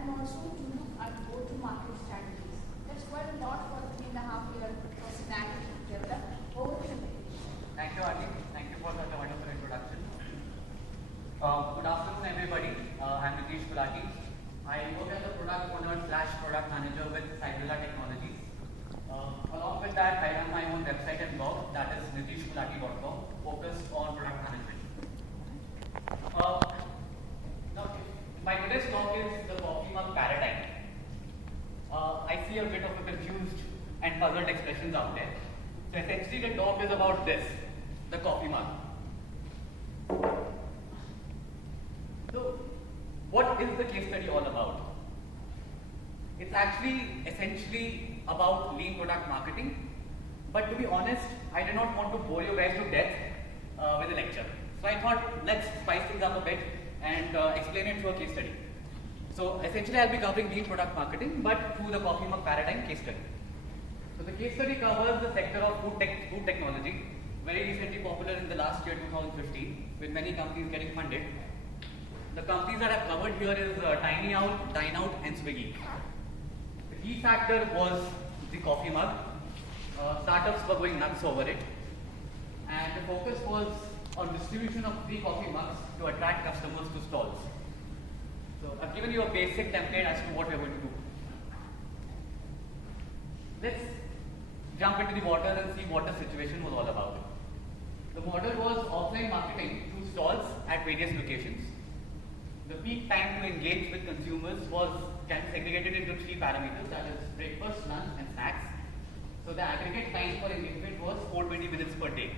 and also to look at go-to-market strategies. That's quite a lot for 3.5 year personality to develop over the years. Thank you, Adi. Thank you for such a wonderful introduction. Good afternoon, everybody. I'm Nitish Gulati. I work as a product owner / product manager with Agile Technologies. Along with that, I run my own website and blog, that is nitishgulati.com, focused on product management. Now, my today's talk is the coffee mug paradigm. I see a bit of a confused and puzzled expressions out there. So essentially, the talk is about this, the coffee mug. So, what is the case study all about? It's actually essentially about lean product marketing. But to be honest, I did not want to bore you guys to death with a lecture. So I thought, let's spice things up a bit and explain it through a case study. So essentially, I'll be covering lean product marketing, but through the coffee mug paradigm case study. So the case study covers the sector of food technology, very recently popular in the last year 2015, with many companies getting funded. The companies that I've covered here is Tiny Owl, Dine Out, and Swiggy. The key factor was the coffee mug. Startups were going nuts over it, and the focus was on distribution of free coffee mugs to attract customers to stalls. So I've given you a basic template as to what we're going to do. Let's jump into the water and see what the situation was all about. The model was offline marketing through stalls at various locations. The peak time to engage with consumers was segregated into 3 parameters, that is breakfast, lunch, and snacks. So the aggregate time for engagement was 420 minutes per day.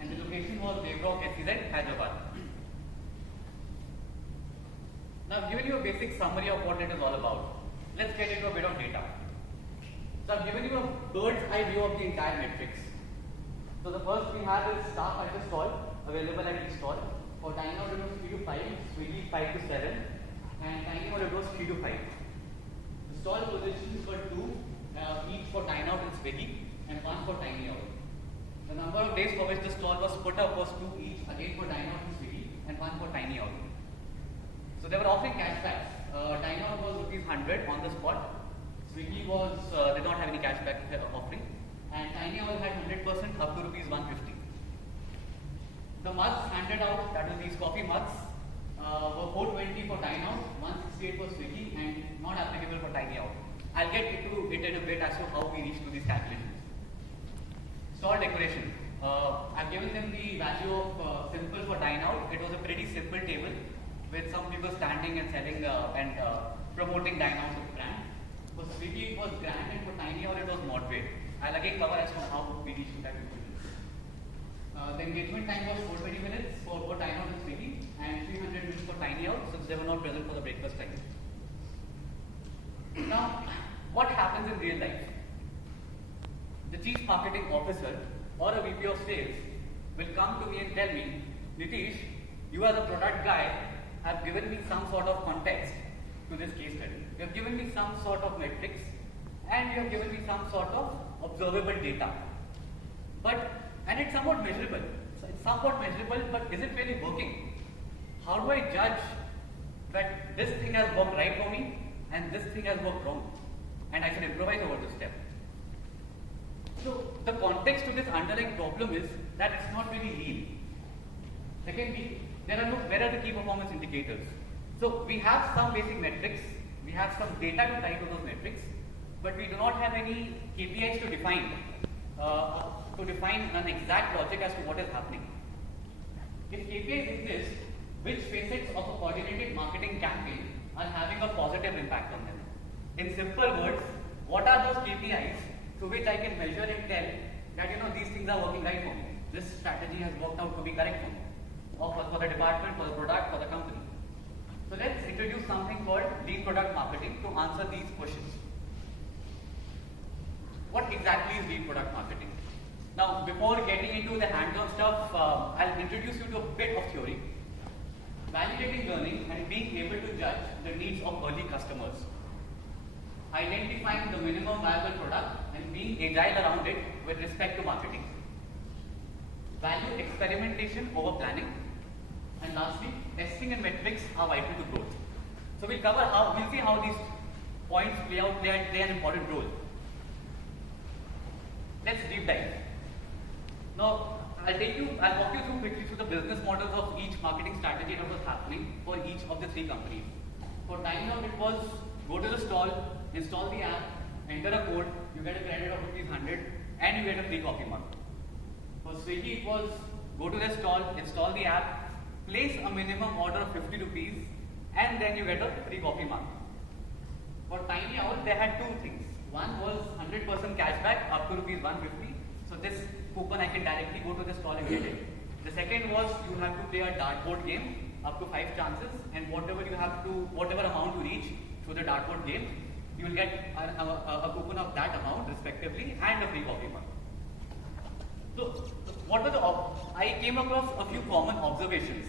And the location was Devrock, SEZ, Hyderabad. Now I've given you a basic summary of what it is all about. Let's get into a bit of data. So I've given you a bird's eye view of the entire matrix. So the first we have is staff at the stall, available at each stall. For Dine Out it was 3 to 5, Swiggy 5 to 7, and Tiny Owl it was 3 to 5. The stall positions were 2, each for Dine Out and Swiggy, and 1 for Tiny Owl. The number of days for which the stall was put up was 2 each, again for Dine Out and Swiggy, and 1 for Tiny Owl. So they were offering cashbacks. Dine Out was ₹100 on the spot. Swiggy did not have any cashback offering, and Tiny Owl had 100% up to ₹150. The mugs handed out, that is these coffee mugs, were 420 for Dine Out, 168 for Swiggy, and not applicable for Tiny Owl. I'll get into it in a bit as to how we reached to these calculations. Stall decoration. I've given them the value of simple for Dine Out. It was a pretty simple table with some people standing and selling and promoting Dine Out as a brand. For Swiggy it was grand, and for Tiny Owl it was moderate. I'll again cover as to how we reached to that conclusion. The engagement time was 420 minutes for Dine Out and Swiggy, and 300 minutes for Tiny Owl, since they were not present for the breakfast time. Now, what happens in real life? The chief marketing officer or a VP of sales will come to me and tell me, Nitish, you as a product guy have given me some sort of context to this case study. You have given me some sort of metrics, and you have given me some sort of observable data. And it's somewhat measurable. So it's somewhat measurable, but is it really working? How do I judge that this thing has worked right for me and this thing has worked wrong? And I should improvise over this step. So the context to this underlying problem is that it's not really lean. Secondly, where are the key performance indicators? So we have some basic metrics, we have some data to tie to those metrics, but we do not have any KPIs to define an exact logic as to what is happening. If KPIs exist, which facets of a coordinated marketing campaign are having a positive impact on them? In simple words, what are those KPIs through which I can measure and tell that these things are working right for me? This strategy has worked out to be correct for me, or for the department, for the product, for the company. So let's introduce something called lean product marketing to answer these questions. What exactly is lean product marketing? Now, before getting into the hands-on stuff, I'll introduce you to a bit of theory. Validating learning and being able to judge the needs of early customers. Identifying the minimum viable product and being agile around it with respect to marketing. Value experimentation over planning. And lastly, testing and metrics are vital to growth. So we'll see how these points play an important role. Let's deep dive. Now, I'll walk you through quickly through the business models of each marketing strategy that was happening for each of the three companies. For Timeout, it was go to the stall, install the app, enter a code, you get a credit of ₹100, and you get a free coffee mug. For Swiggy, it was go to the stall, install the app, place a minimum order of ₹50, and then you get a free coffee mug. For Tiny Owl, they had two things. One was 100% cashback up to ₹150. So this coupon I can directly go to the stall and get it. The second was you have to play a dartboard game up to 5 chances, and whatever amount you reach through the dartboard game, you will get a coupon of that amount respectively and a free coffee mug. So I came across a few common observations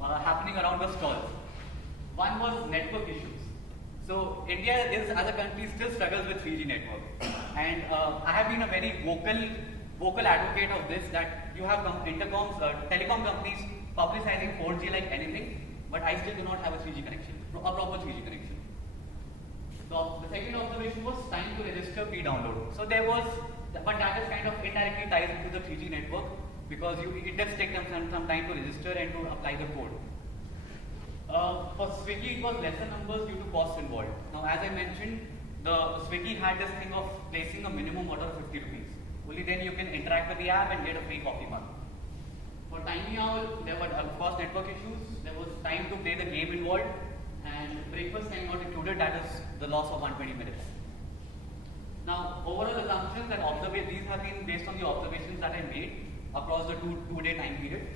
happening around the stalls. One was network issues. So India is, as a country, still struggles with 3G network, and I have been a very vocal advocate of this, that you have telecom companies publicizing 4G like anything, but I still do not have a 3G connection, a proper 3G connection. So the second observation was time to register pre-download. So but that is kind of indirectly ties into the 3G network, because it does take them some time to register and to apply the code. For Swiggy, it was lesser numbers due to cost involved. Now, as I mentioned, the Swiggy had this thing of placing a minimum order of ₹50. Only then you can interact with the app and get a free coffee mug. For Tiny Owl, there were of course network issues. There was time to play the game involved, and breakfast time not included. That is the loss of 120 minutes. Now, overall assumptions and these have been based on the observations that I made across the two-day time period.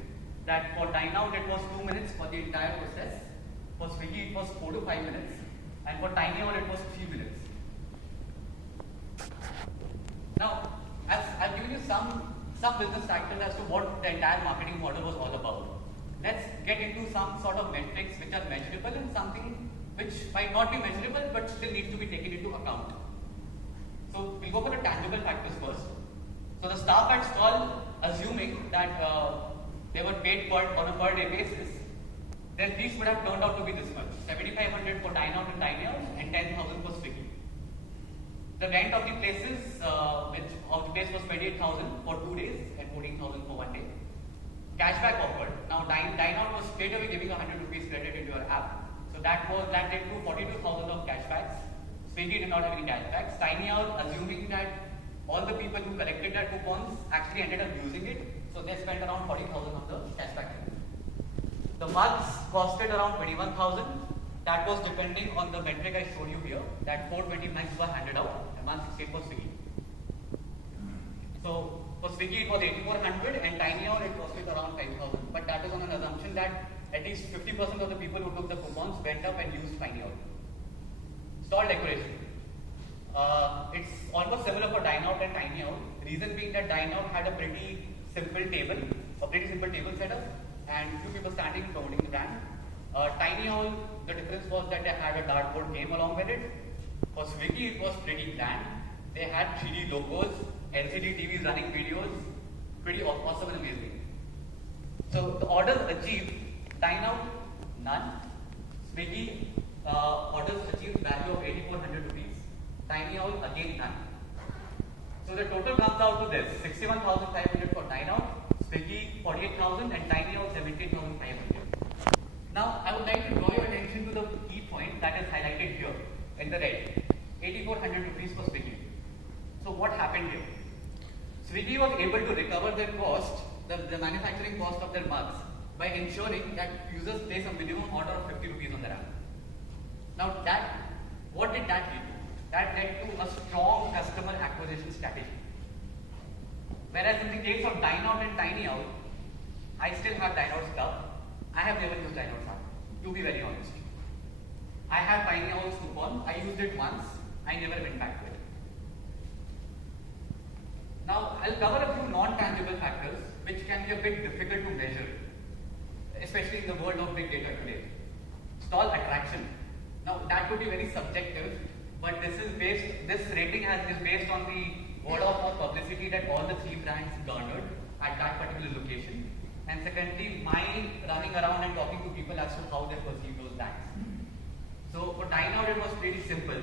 That for Dine Out it was 2 minutes for the entire process. For Swiggy it was 4 to 5 minutes, and for Tiny Owl it was 3 minutes. Now, as I've given you some business factors as to what the entire marketing model was all about. Let's get into some sort of metrics which are measurable and something which might not be measurable but still needs to be taken into account. So we'll go for the tangible factors first. So the staff at stall, assuming that they were paid on a per day basis, then these would have turned out to be this much: 7,500 for Dine Out and Tiny Owl, and 10,000 for Swiggy. The rent of the places, the place was 28,000 for 2 days and 14,000 for 1 day. Cashback offered. Now Dine Out was straight away giving ₹100 credit into your app. So that led to 42,000 of cashbacks. Swiggy did not have any cashbacks. Tiny Owl, assuming that all the people who collected their coupons actually ended up using it, so they spent around 40,000 on the cashback. The mugs costed around 21,000. That was depending on the metric I showed you here, that 420 mugs were handed out and 168 for Swiggy. So for Swiggy it was 8,400 and Tiny Owl it costed around 5,000. But that is on an assumption that at least 50% of the people who took the coupons went up and used Tiny Owl. Stall decoration. It's almost similar for Dine Out and Tiny Owl. Reason being that Dine Out had a pretty simple table setup, and few people standing promoting the brand. Tiny Owl, the difference was that they had a dartboard game along with it. For Swiggy, it was pretty bland. They had 3D logos, LCD TVs running videos, pretty awesome and amazing. So the orders achieved, Dine Out, none. Swiggy, orders achieved value of ₹8,400. Tiny Owl, again none. So the total comes out to this: 61,500 for Dine Out, Swiggy 48,000, and Tiny Owl 17,500. Now I would like to draw your attention to the key point that is highlighted here in the red: ₹8,400 for Swiggy. So what happened here? Swiggy was able to recover their cost, the manufacturing cost of their mugs, by ensuring that users place a minimum order of ₹50 on their app. Now what did that lead to? That led to a strong customer acquisition strategy. Whereas in the case of Dine Out and Tiny Owl, I still have Dine Out's club. I have never used Dine Out's app, to be very honest. I have Tiny Owl's coupon. I used it once. I never went back to it. Now I'll cover a few non-tangible factors which can be a bit difficult to measure, especially in the world of big data today. Stall attraction. Now that would be very subjective, but this rating is based on the word of mouth publicity that all the three brands garnered at that particular location. And secondly, my running around and talking to people as to how they perceive those brands. So So for Dine Out, it was pretty simple.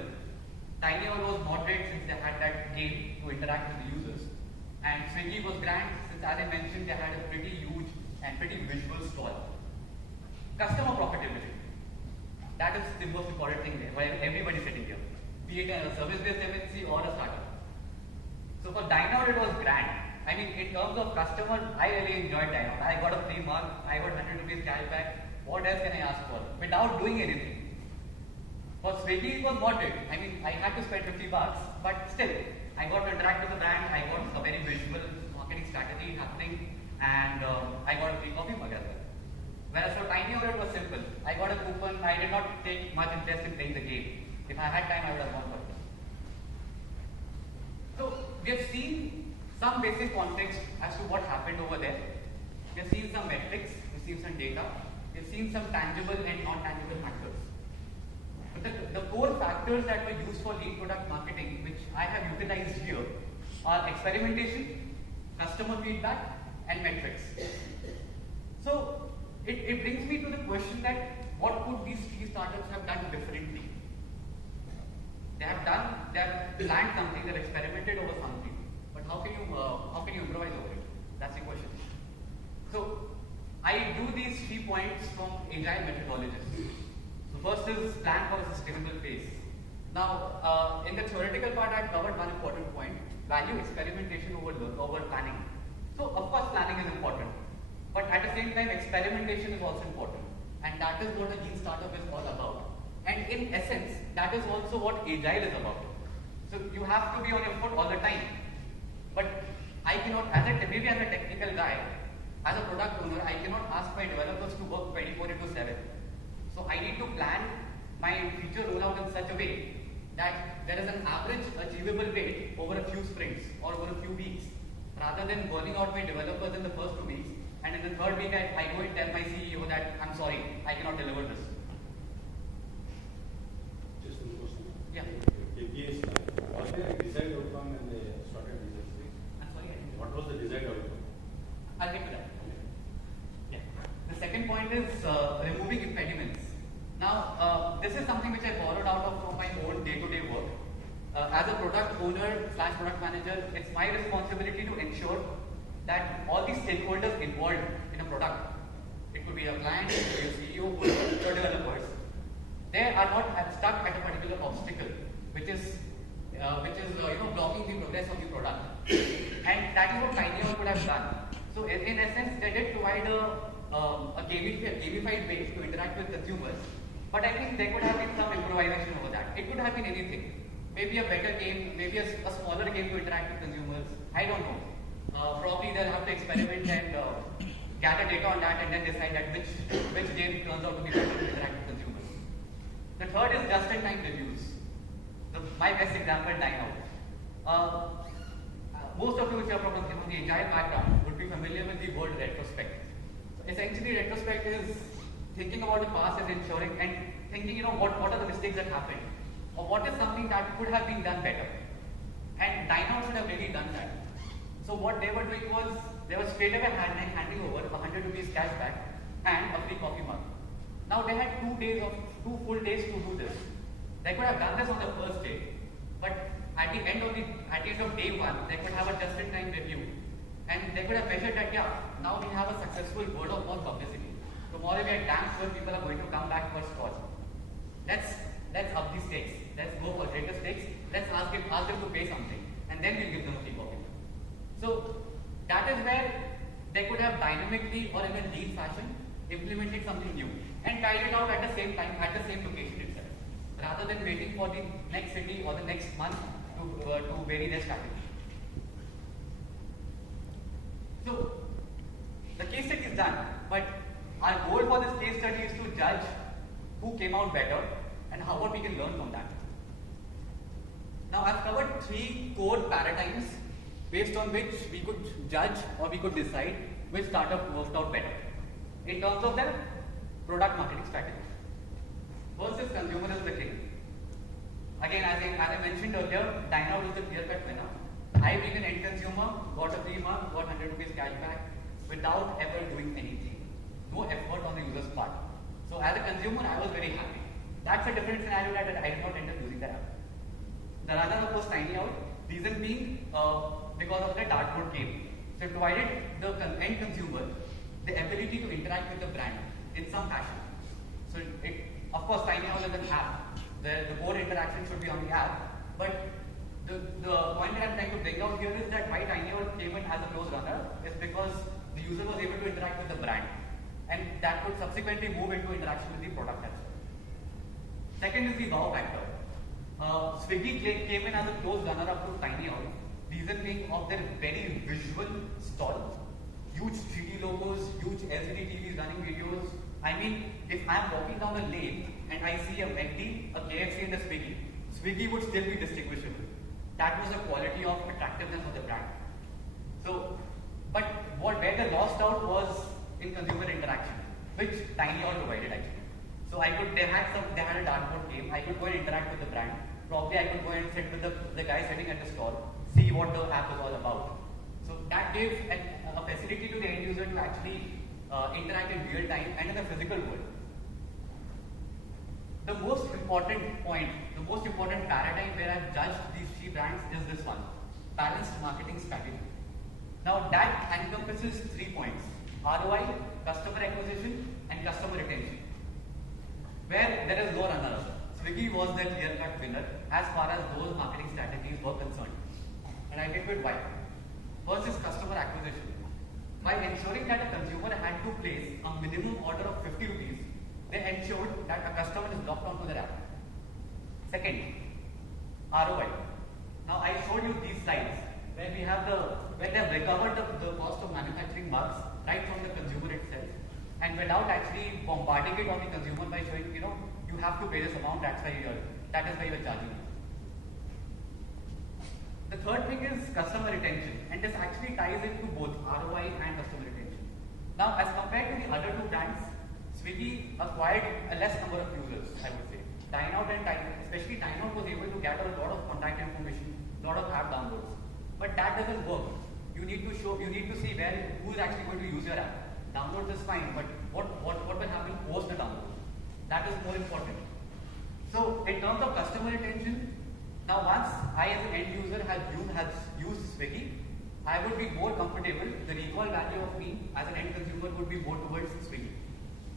Dine Out was moderate since they had that game to interact with the users. And Swiggy was grand since, as I mentioned, they had a pretty huge and pretty visual stall. Customer profitability. That is the most important thing there, while everybody sitting here. Be it a service-based MNC or a startup. So for Dine Out, it was grand. I mean, in terms of customer, I really enjoyed Dine Out. I got a free mug, I got 100 rupees cashback. What else can I ask for? Without doing anything. For Swiggy, it was moderate. I mean, I had to spend 50 bucks, but still, I got to interact with the brand, I got a very visual marketing strategy happening, and I got a free coffee mug as well. Whereas for Tiny Out, it was simple. I got a coupon, I did not take much interest in playing the game. If I had time, I would have gone for it. So, we have seen some basic context as to what happened over there. We have seen some metrics, we have seen some data, we have seen some tangible and non-tangible factors. But the core factors that were used for lead product marketing, which I have utilized here, are experimentation, customer feedback, and metrics. So, it brings me to the question that what could these three startups have done differently? They have planned something, they have experimented over something, but how can you improvise over it? That's the question. So, I do these 3 points from Agile methodologies. So first is plan for a sustainable phase. Now, in the theoretical part, I covered one important point: value experimentation over planning. So, of course, planning is important. But at the same time, experimentation is also important. And that is what a lean startup is all about. And in essence, that is also what Agile is about. So you have to be on your foot all the time. But I cannot, maybe as a technical guy, as a product owner, I cannot ask my developers to work 24/7. So I need to plan my feature rollout in such a way that there is an average achievable rate over a few sprints or over a few weeks, rather than burning out my developers in the first 2 weeks. And in the third week, I go and tell my CEO that I'm sorry, I cannot deliver this. Just one question. Yeah. APS, was there a desired outcome when they started this thing? I'm sorry. What was the desired outcome? I'll get to that. Yeah. The second point is removing impediments. Now, this is something which I borrowed out of from my own day-to-day work. As a product owner / product manager, it's my responsibility to ensure that all the stakeholders involved in a product, it could be a client, it could be a CEO, or developers, they are not stuck at a particular obstacle, which is blocking the progress of the product. And that is what Tiny Out could have done. So in essence, they did provide a gamified way to interact with consumers. But I think there could have been some improvisation over that. It could have been anything. Maybe a better game, maybe a smaller game to interact with consumers. I don't know. Probably they'll have to experiment and gather data on that and then decide that which game turns out to be better to interact with consumers. The third is just-in-time reviews. My best example, Dine Out. Most of you which are from the Agile background would be familiar with the word retrospect. So essentially, retrospect is thinking about the past and ensuring and thinking, what are the mistakes that happened, or what is something that could have been done better. And Dine Out should have really done that. So what they were doing was, they were straight away handing over 100 rupees cashback and a free coffee mug. Now they had 2 full days to do this. They could have done this on the first day, but at the end of day 1, they could have a just-in-time review, and they could have measured that, now we have a successful word of mouth publicity. Tomorrow we are damn sure people are going to come back for stores. Let's up the stakes. Let's go for greater stakes. Let's ask them to pay something, and then we'll give them a free coffee. So that is where they could have dynamically or in a lean fashion implemented something new and tried it out at the same time, at the same location itself, rather than waiting for the next city or the next month to vary their strategy. So the case study is done, but our goal for this case study is to judge who came out better and what we can learn from that. Now I've covered 3 core paradigms based on which we could judge or we could decide which startup worked out better in terms of their product marketing strategy. First is consumer is the king. Again, as I mentioned earlier, Dine Out was the clear-cut winner. I, being an end consumer, got a free month, got 100 rupees cashback without ever doing anything. No effort on the user's part. So as a consumer, I was very happy. That's a different scenario that I did not end up using that app. The runner of course tiny out, reason being because of the dartboard game. So it provided the end consumer the ability to interact with the brand in some fashion. So of course tiny out is an app. The core interaction should be on the app, but the point that I'm trying to bring out here is that why tiny out came in as a close runner is because the user was able to interact with the brand, and that would subsequently move into interaction with the product as well. Second is the wow factor. Swiggy came in as a close runner-up to Tiny Owl, reason being of their very visual stall, huge 3D logos, huge LCD TVs running videos. I mean, if I'm walking down a lane and I see a McD, a KFC and a Swiggy would still be distinguishable. That was the quality of attractiveness of the brand. So, but where they lost out was in consumer interaction, which Tiny Owl provided actually. So they had a dartboard game. I could go and interact with the brand. Probably I could go and sit with the guy sitting at the stall, see what the app is all about. So that gave a facility to the end user to actually interact in real time and in the physical world. The most important point, the most important paradigm where I've judged these three brands is this one: balanced marketing strategy. Now that encompasses 3 points: ROI, customer acquisition, and customer retention. Where there is no runner, Swiggy was the clear-cut winner as far as those marketing strategies were concerned. And I get with why. First is customer acquisition. By ensuring that a consumer had to place a minimum order of 50 rupees, they ensured that a customer is locked onto their app. Second, ROI. Now I showed you these slides where they have recovered the cost of manufacturing mugs right from the consumer itself, and without actually bombarding it on the consumer by showing, you have to pay this amount, that is why you're charging it. The third thing is customer retention, and this actually ties into both ROI and customer retention. Now, as compared to the other two brands, Swiggy acquired a less number of users, I would say. Dineout and especially Dineout was able to gather a lot of contact information, a lot of app downloads. But that doesn't work. You need to see who is actually going to use your app. Downloads is fine, but what will happen post the download? That is more important. So in terms of customer retention, now once I as an end user has used Swiggy, I would be more comfortable. The recall value of me as an end consumer would be more towards Swiggy.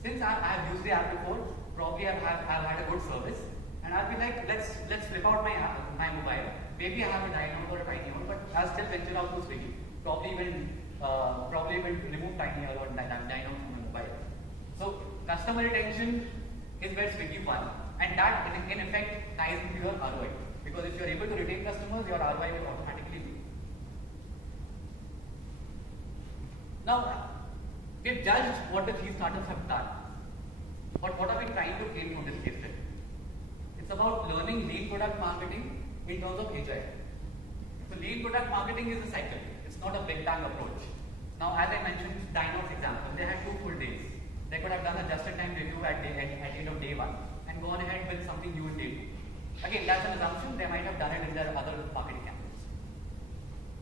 Since I have used the app before, probably I've had a good service, and I'll be like, let's flip out my mobile. Maybe I have a Dineout or a Tiny Owl, but I'll still venture out to Swiggy. Probably even remove Tiny Owl or Dineout from my mobile. So customer retention is where Swiggy won, and that in effect ties into your ROI. Because if you are able to retain customers, your ROI will automatically be. Now, we've judged what the three startups have done. But what are we trying to gain from this case study? It's about learning lean product marketing in terms of Agile. So lean product marketing is a cycle. It's not a big bang approach. Now, as I mentioned, Dineout's example, they had 2 full days. They could have done a just-in-time review at the end of day 1 and gone ahead with something new in day 2. Again, that's an assumption. They might have done it in their other marketing campaigns.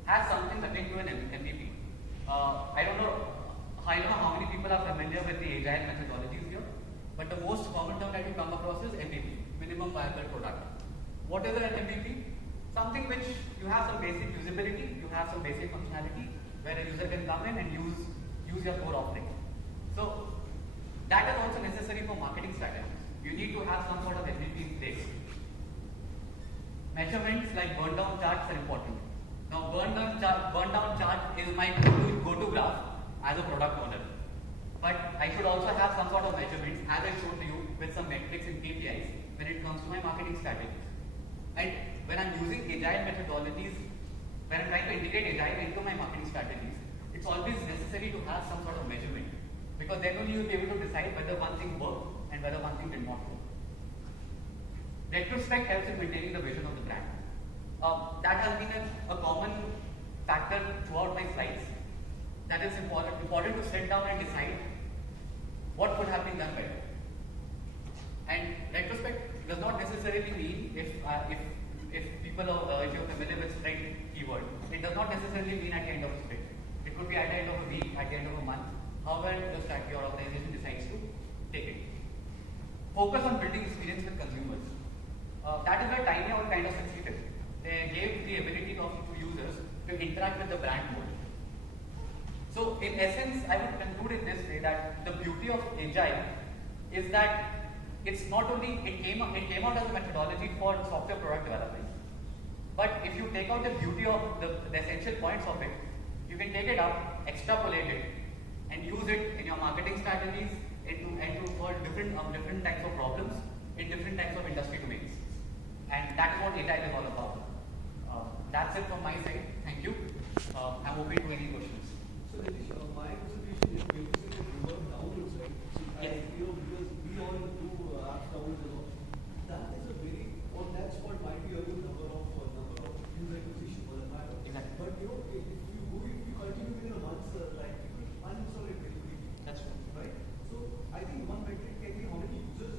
Has something akin to an MVP. I don't know how many people are familiar with the Agile methodologies here, but the most common term that you come across is MVP, minimum viable product. What is an MVP? Something which you have some basic usability, you have some basic functionality, where a user can come in and use your core offering. So that is also necessary for marketing strategies. You need to have some sort of MVP in place. Measurements like burn down charts are important. Now burn down chart is my go-to graph as a product owner. But I should also have some sort of measurements, as I showed to you, with some metrics and KPIs when it comes to my marketing strategies. And when I'm using Agile methodologies, when I'm trying to integrate Agile into my marketing strategies, it's always necessary to have some sort of measurement, because then only you'll be able to decide whether one thing worked and whether one thing did not work. Retrospect helps in maintaining the vision of the brand. That has been a common factor throughout my slides. That is important to sit down and decide what could have been done better. And retrospect does not necessarily mean if you're familiar with sprint keyword, it does not necessarily mean at the end of a sprint. It could be at the end of a week, at the end of a month, however your organization decides to take it. focus on building experience with consumers. That is where Tiny Owl kind of succeeded. They gave the ability of users to interact with the brand more. So in essence, I would conclude in this way that the beauty of Agile is that it's not only, it came out as a methodology for software product development. But if you take out the beauty of the essential points of it, you can take it out, extrapolate it, and use it in your marketing strategies and to solve different types of problems in different types of industry domains. And that is what Agile is all about. That's it from my side. Thank you. I'm open to any questions. So Nitish, my observation is when you say that you work downwards, right? So Yes. because we all do apps downwards and all. That is a very, or that's what might be a good number of user acquisition for that matter. Exactly. But if you continue within a month, like you could uninstall it very quickly. That's true. Right? So I think one metric can be how many users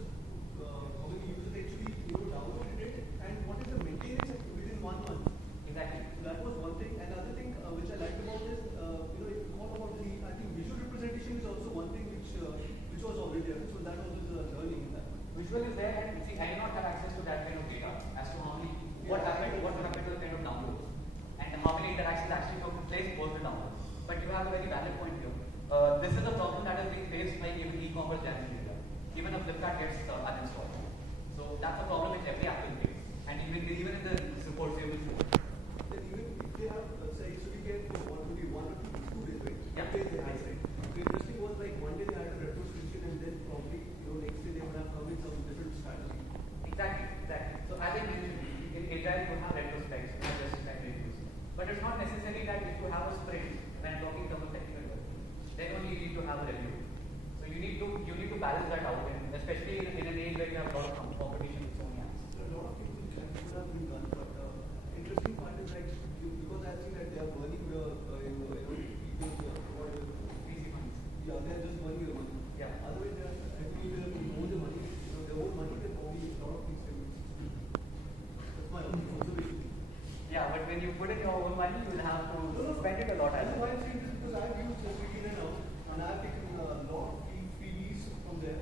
actually downloaded it, and what is the maintenance within 1 month. Exactly. That was one thing. And the other thing which I liked about this, if you thought about I think visual representation is also one thing which was already there. So that was learning in that. Visual is there, and see, I do not have access to that kind of data as to how many, what happened to the kind of downloads, and how many interactions actually took place post the download. But you have a very valid point here. This is a problem that is being faced by even e-commerce giants in India. Even if Flipkart gets uninstalled. So that's a problem which every app will face, and even in the support service. Then even if they have, say, so we get what would be 1 or 2 days, right? Yeah. 2 days they had, right? The interesting was like one day they had a retroscription, and then probably next day they would have come with some different strategy. Exactly. So as I mentioned, in Agile you have retrospects, not just time reviews. But it's not necessary that if you have a sprint, when talking in terms of technical work, then only you need to have a review. So you need to balance that out, and especially in an age where you have a lot of competition with so many apps. So a lot of people could have been done, but interesting part is like because I've seen that they are burning people's what is it? Easy ones. Yeah, they are just burning your money. Yeah. Otherwise, they are actually they own the money. They own money. Then probably a lot of things they will. That's my own observation. Yeah, but when you put in your own money, you will have to spend it a lot. That's why I'm saying this because I've used this weekend now, and I've taken a lot of freebies from there,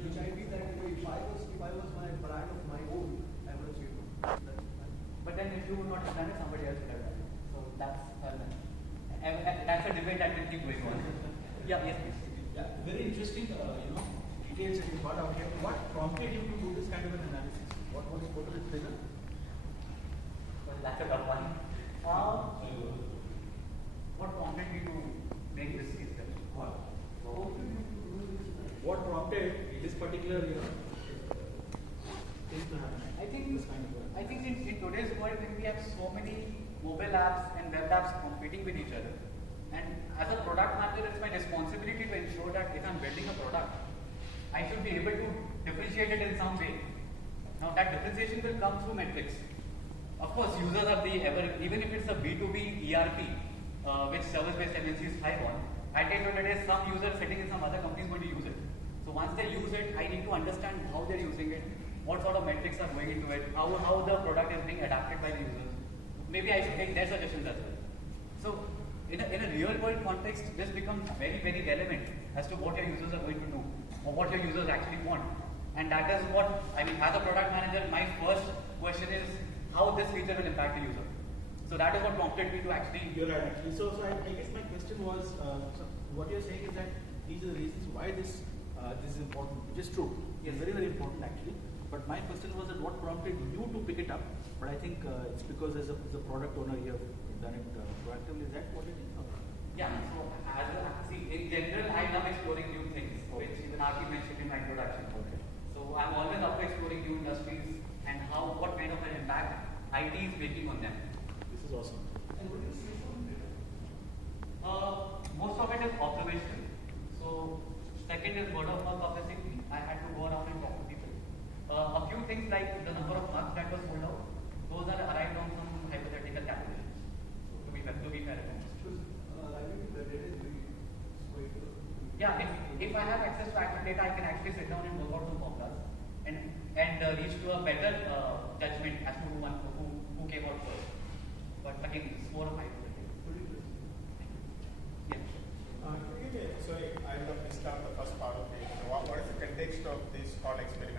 which I feel that if I was my brand of my own, I would have saved it. But then if you would not have done it, somebody else would have done it. So that's a debate that will keep going on. Yeah, yes, please. Yeah, very interesting, details that you got out here. What prompted you to do this kind of an analysis? What was the trigger? Well, that's a tough one. What prompted me to make this case study? What prompted this particular, thing to happen? I think in today's world, when we have so many mobile apps and web apps competing with each other, and as a product manager, it's my responsibility to ensure that if I'm building a product, I should be able to differentiate it in some way. Now that differentiation will come through metrics. Of course, users are even if it's a B2B ERP, which service-based MNCs thrive on, at the end of the day, some user sitting in some other company is going to use it. So once they use it, I need to understand how they're using it, what sort of metrics are going into it, how the product is being adapted by the users. Maybe I should take their suggestions as well. So in a real world context, this becomes very, very relevant as to what your users are going to do or what your users actually want. And that is what, as a product manager, my first question is how this feature will impact the user. So that is what prompted me to actually. You're right, actually. So I guess my question was, so what you're saying is that these are the reasons why this is important, which is true. It's very, very important actually. But my question was that what prompted you to pick it up? But I think it's because as a product owner you have done it proactively. Is that what it is? Yeah, so in general, I love exploring new things, which even Aki mentioned in my introduction. Okay. So I'm always up to exploring new industries and what kind of an impact IT is making on them. This is awesome. And what do you see from data? Most of it is observation. So second is word of mouth publicity. I had to go around and talk to people. A few things like the number of marks that was sold out, those are arrived on some hypothetical calculations. So to be fair enough. The data is very quite good. Yeah, if I have access to actual data, I can actually sit down and work out some formulas and reach to a better judgment as to who came out first. But again, it's more of hypothetical. Yeah. Sorry, I missed out the first part of it. What is the context of this thought experiment?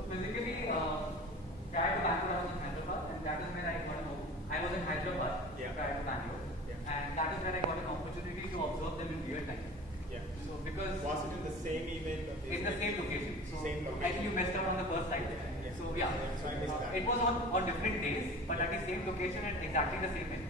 So physically, prior to Bangalore, I was in Hyderabad, and that is when I got I was in Hyderabad Yeah. prior to Bangalore, Yeah. and that is when I got an opportunity to observe them in real time. Yeah. So because Was it in the same event? Or in the same location. So Same location. I think you messed up on the first slide. Yeah. So yeah, So I missed that. it was on different days, but at the same location and exactly the same menu.